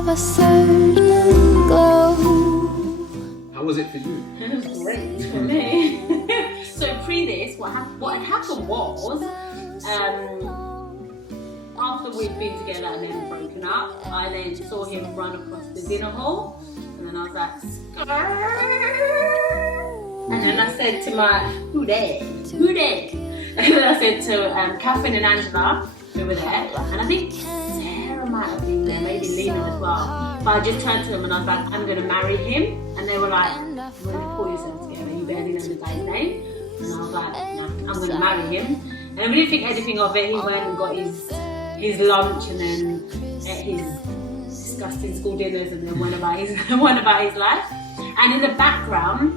of a certain glow. How was it for you? It was great for me. So pre this, what had happened was, after we'd been together and then broken up, I then saw him run across the dinner hall, and then I was like, "Skrrr." And then I said to who there? And then I said to Catherine and Angela, who were there, and I think Sarah might have been there, maybe Lena as well. But I just turned to them and I was like, I'm going to marry him. And they were like, "When you pull yourself together, you barely know the guy's name." And I was like, "No, I'm going to marry him." And we didn't think anything of it. He went and got his lunch and then ate his disgusting school dinners and then went about his life. And in the background,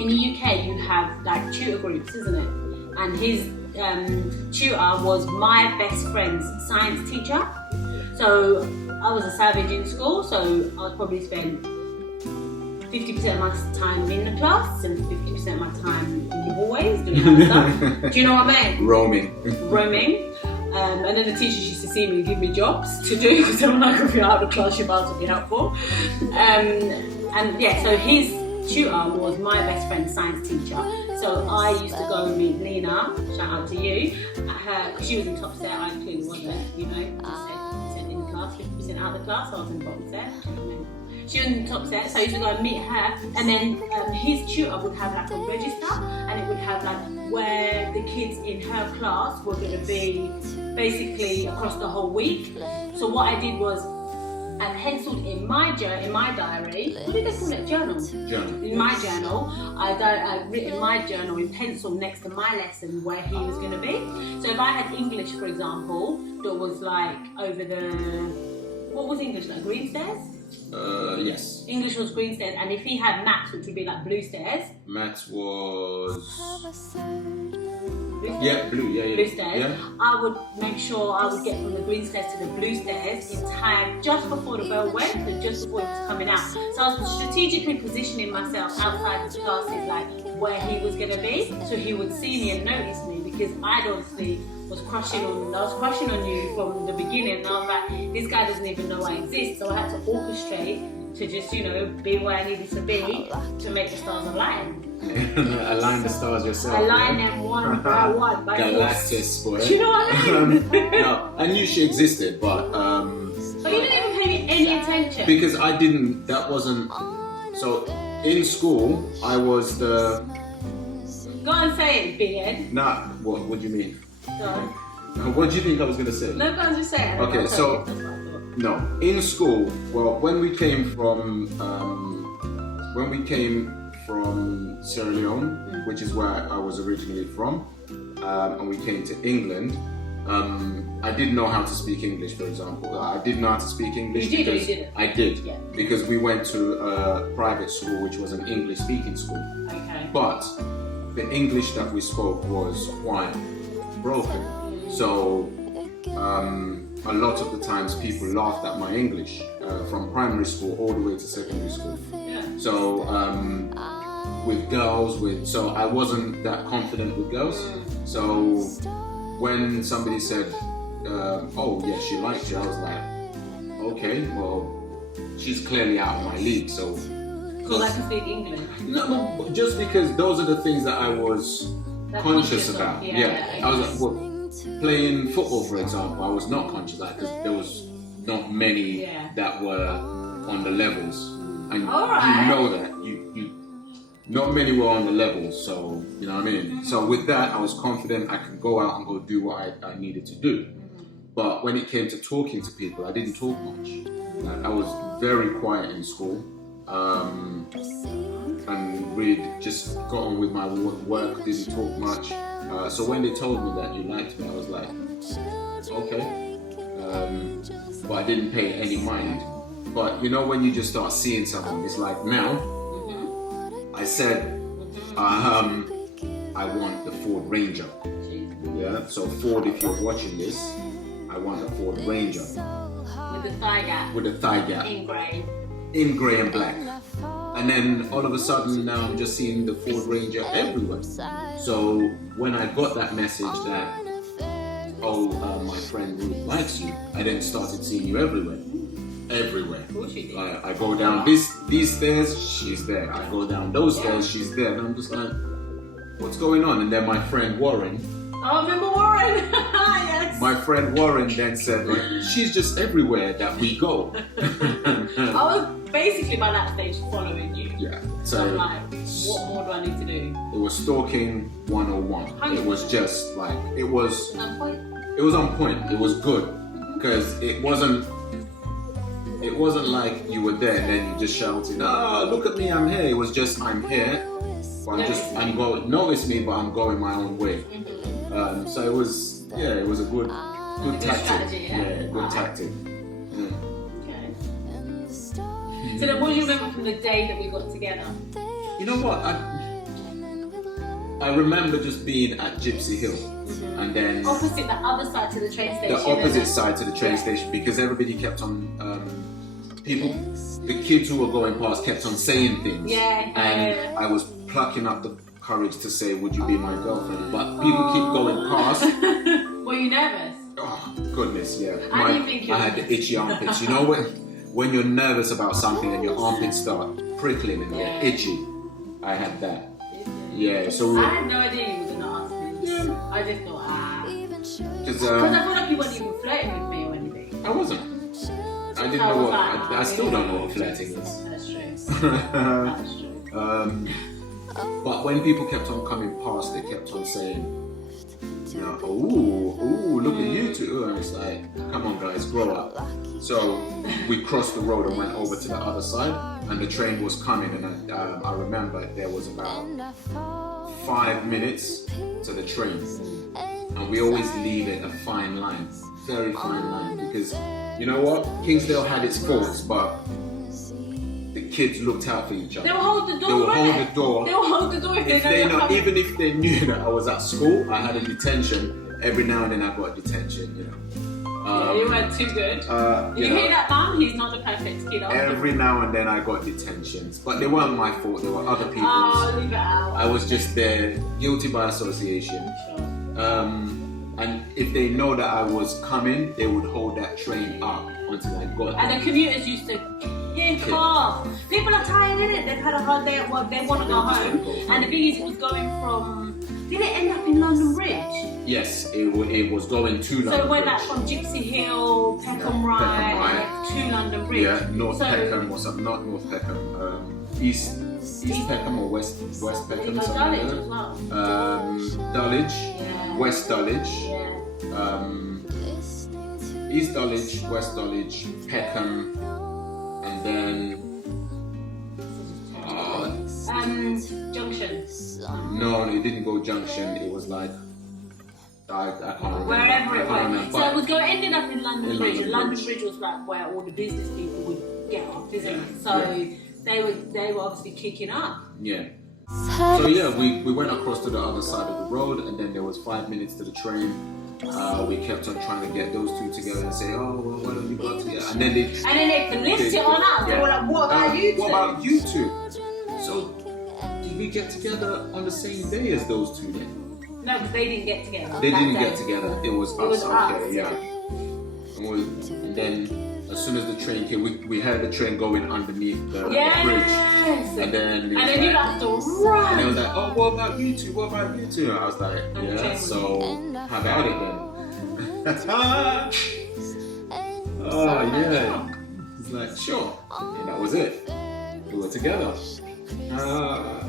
in the UK, you have like tutor groups, isn't it? And his tutor was my best friend's science teacher. So I was a savage in school, so I was probably spent 50% of my time in the class and 50% of my time in the hallways doing other stuff. Do you know what I mean? Roaming. And then the teachers used to see me and give me jobs to do because I'm like, if you're out of the class, your bound to be helpful. And yeah, so his tutor was my best friend's science teacher. So I used to go and meet Lena, shout out to you, because she was in top set, I clearly wasn't there, you know, 50% in the class, 50% out of the class, I was in bottom set. She was in top set, so I used to go and meet her, and then his tutor would have like a register, and it would have like where the kids in her class were going to be basically across the whole week. So what I did was I penciled in my diary, what did they call it, journal? In my journal, I'd written my journal in pencil next to my lesson where he was going to be. So if I had English, for example, that was like over what was English, like green stairs? Yes. English was green stairs, and if he had maths, which would be like blue stairs. Maths was... Blue stairs. Yeah. I would make sure I would get from the green stairs to the blue stairs in time just before the bell went, and just before it was coming out. So I was strategically positioning myself outside his classes, like where he was going to be, so he would see me and notice me, because I'd obviously was crushing on you from the beginning, and I was like, this guy doesn't even know I exist, so I had to orchestrate to just, you know, be where I needed to be to make the stars align. Align the stars yourself. Align them one by one. By Galactus, boy. Do you know what I mean? No, I knew she existed, but But you didn't even pay me any attention. because I didn't. That wasn't. So in school, I was the. Go and say it, big head. Nah. What do you mean? Go on. What do you think I was gonna say? No, go and just say it. Okay, so no, in school. Well, when we came from Sierra Leone, which is where I was originally from, and we came to England, I didn't know how to speak English, for example. I didn't know how to speak English. You did or you because didn't? I did, Yeah. because we went to a private school, which was an English-speaking school. Okay. But the English that we spoke was quite broken. So a lot of the times people laughed at my English from primary school all the way to secondary school. Yeah. So with girls, so I wasn't that confident with girls. So when somebody said, "Oh yeah, she liked you," I was like, "Okay, well, she's clearly out of my league." So Because I can speak English. no, just because those are the things that I was conscious about. Of, Yeah, I was like, well, playing football, for example, I was not conscious of that because there was not many that were on the levels, and you know that you not many were on the levels. So you know what I mean. So with that, I was confident I could go out and go do what I needed to do. But when it came to talking to people, I didn't talk much. I was very quiet in school. And we'd just got on with my work, didn't talk much. So when they told me that you liked me, I was like, okay. But I didn't pay any mind. But you know when you just start seeing something, it's like now, I said, I want the Ford Ranger. Yeah, so Ford, if you're watching this, I want a Ford Ranger. With the thigh gap. With a thigh gap. In grey and black. And then all of a sudden now I'm just seeing the Ford Ranger everywhere. So when I got that message that, my friend Ruth likes you, I then started seeing you everywhere. Everywhere. course you did. Like, I go down these stairs, she's there. I go down those stairs, she's there. And I'm just like, what's going on? And then my friend Warren. Oh, remember Warren? Yes. My friend Warren then said, like, she's just everywhere that we go. I was basically by that stage following you. Yeah. So I'm like, what more do I need to do? It was stalking 101. 100%. It was just like, it was On point. It was on point. It was good because it wasn't like you were there and then you just shouting, "Ah, look at me, I'm here." It was just, I'm here, but I'm going. Notice me, but I'm going my own way. So it was a good tactic. Strategy, yeah? Good tactic. Okay. So then, what do you remember from the day that we got together? You know what? I remember just being at Gypsy Hill. And then Opposite the other side to the train station. the opposite side to the train station, because everybody kept on the kids who were going past kept on saying things. And I was plucking up the courage to say, would you be my girlfriend? But people keep going past. Were you nervous? Oh goodness, yeah. I didn't think you I had the itchy armpits. You know when you're nervous about something and your armpits start prickling and they're itchy? I had that. Yeah, so I had no idea you were gonna ask me. Yeah. I just thought, because I feel like you weren't even flirting with me or anything. I wasn't. I didn't know what. I still don't know what flirting is. That's true. That's true. But when people kept on coming past, they kept on saying, you know, "Ooh, look at you two," and it's like, come on, guys, grow up. So we crossed the road and went over to the other side, and the train was coming, and I remember there was about 5 minutes to the train, and we always leave it a fine line, very fine line, because you know what, Kingsdale had its faults, but the kids looked out for each other. They will hold the door. They will hold the door. They will hold the door if they know. Even if they knew that I was at school, I had a detention. Every now and then I got a detention, you know. You weren't too good. You hear that, Mum? He's not the perfect kid. Every now and then I got detentions, but they weren't my fault. They were other people's. Oh, leave it out. I was just there, guilty by association. Sure. And if they know that I was coming, they would hold that train up until I got there. And the commuters used to kick off. People are tired, innit? They've had a hard day at work. They want to go home. And the thing is, it was going from. Did it end up in London Bridge? Yes, it was going to London Bridge. So it went like from Gypsy Hill, Peckham Rye to London Bridge. Yeah, North Peckham or something. Not North Peckham. East Peckham or West Peckham. You got Dulwich as well. Dulwich, Yeah. West Dulwich, Yeah. East Dulwich, West Dulwich, Peckham, and then Junction. no, it didn't go Junction. It was like I can't remember. Wherever it was. So it was ending up in London Bridge, and London Bridge. Bridge was like where all the business people would get off, isn't it? So they were obviously kicking up. Yeah. So yeah, we went across to the other side of the road, and then there was 5 minutes to the train. We kept on trying to get those two together and say, oh, well, why don't you go together? And then they flipped it on us. They were like, what about you two? What about you two? So did we get together on the same day as those two then? No, because they didn't get together. They didn't get together. It was us. Okay, us. yeah. And then as soon as the train came, we heard the train going underneath the bridge. And then you had to run. And it was like, oh, what about you two? What about you two? And I was like, yeah, so how about it then? Oh, yeah. He's like, sure. And that was it. We were together. Aww.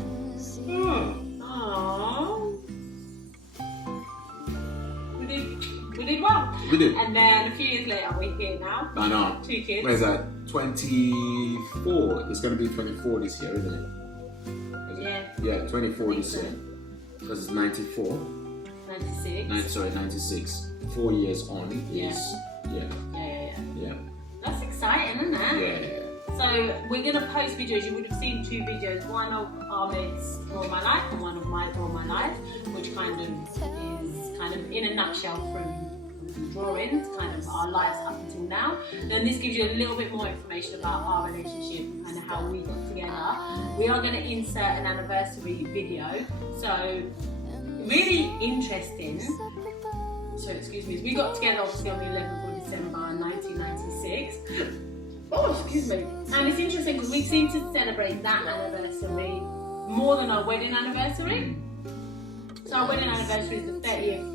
We did well. We did. And then a few years later, we're here now. I know. 2 kids. Where's that? 24. It's going to be 24 this year, isn't it? Yeah, 24 this year. Because it's 94. 96. 96. 4 years on is. Yeah. That's exciting, isn't it? Yeah. So we're going to post videos. You would have seen 2 videos. One of Ahmed's Draw My Life and one of my Draw My Life, which kind of is in a nutshell from drawings, kind of our lives up until now. Then this gives you a little bit more information about our relationship and how we got together. We are going to insert an anniversary video. So really interesting. So excuse me, we got together obviously on the 11th of December 1996. Oh, excuse me. And it's interesting because we seem to celebrate that anniversary more than our wedding anniversary. So our wedding anniversary is the 30th.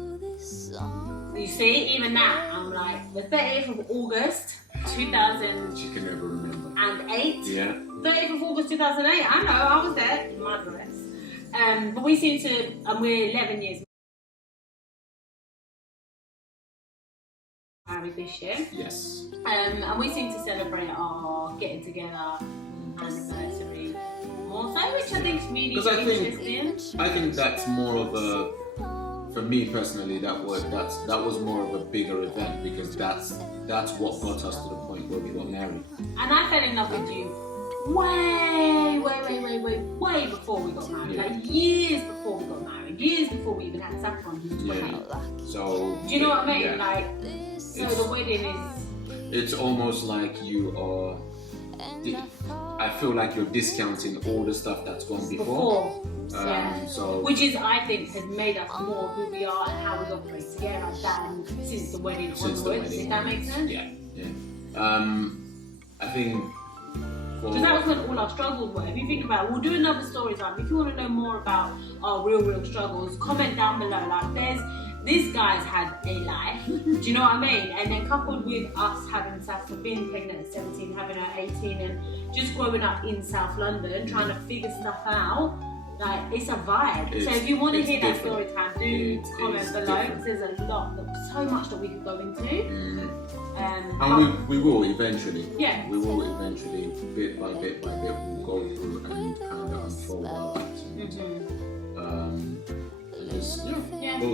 You see, even that, I'm like, the 30th of August, 2008. She can never remember. Yeah. 30th of August 2008. I know, I was there in my dress. But we seem to, and we're 11 years married this year. Yes. And we seem to celebrate our getting together anniversary more so, which I think is really interesting. I think that's more of a, for me personally, that was more of a bigger event because that's what got us to the point where we got married. And I fell in love with you way before we got married. Yeah. Like years before we got married, years before we even had saffron. Yeah. So do you know what I mean? Yeah. Like, so the wedding is. It's almost like you are. I feel like you're discounting all the stuff that's gone before. Yeah. So, which is, I think, has made us more who we are and how we operate together than since the wedding onwards. If that makes sense? Yeah. I think. Because that was when all our struggles were. If you think about it, we'll do another story time. If you want to know more about our real struggles, comment down below. Like, these guys had a life. Do you know what I mean? And then coupled with us having being pregnant at 17, having her 18, and just growing up in South London, trying to figure stuff out. Like, it's a vibe. So if you want to hear that story time, do comment below because there's a lot, so much that we could go into. And we will eventually. Yeah. We will eventually, bit by bit, we'll go through and kind of unfold our lives. Just go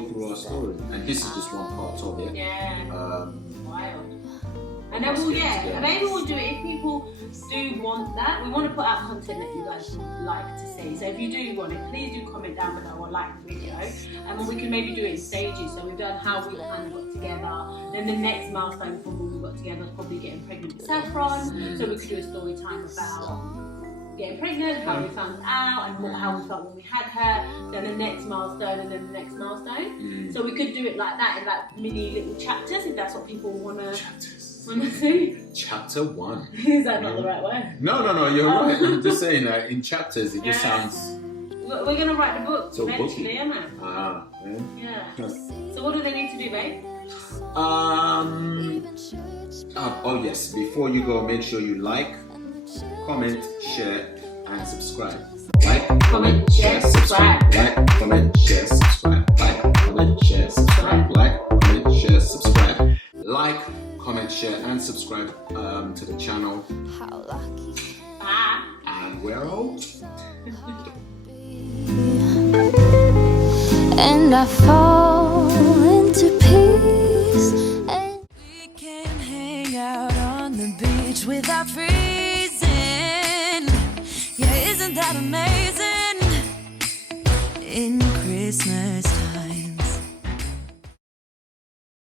through our story. And this is just one part of it. Yeah. Wild. And then maybe we'll do it if people do want that. We want to put out content that you guys would like to see. So if you do want it, please do comment down below or like the video. And we can maybe do it in stages. So we've done how we kind of got together. Then the next milestone from when we got together was probably getting pregnant with saffron. So we could do a story time about getting pregnant, how we found out, and how we felt when we had her. Then the next milestone, and then the next milestone. So we could do it like that in like mini little chapters if that's what people want to see. Chapter 1. Is that not the right word? No, you're right. I'm just saying that in chapters it just sounds. We're going to write the book so eventually, booky. Yeah. So what do they need to do, babe? Oh yes, before you go, make sure you like, comment, share, and subscribe. Like, comment, share, subscribe. Like, comment, share, subscribe. Like, comment, share, subscribe. Like, comment, share, subscribe. Like, comment, share, and subscribe to the channel. How lucky. Bye. And we're out. And I fall into peace. And we can hang out on the beach without freezing. Yeah, isn't that amazing? In Christmas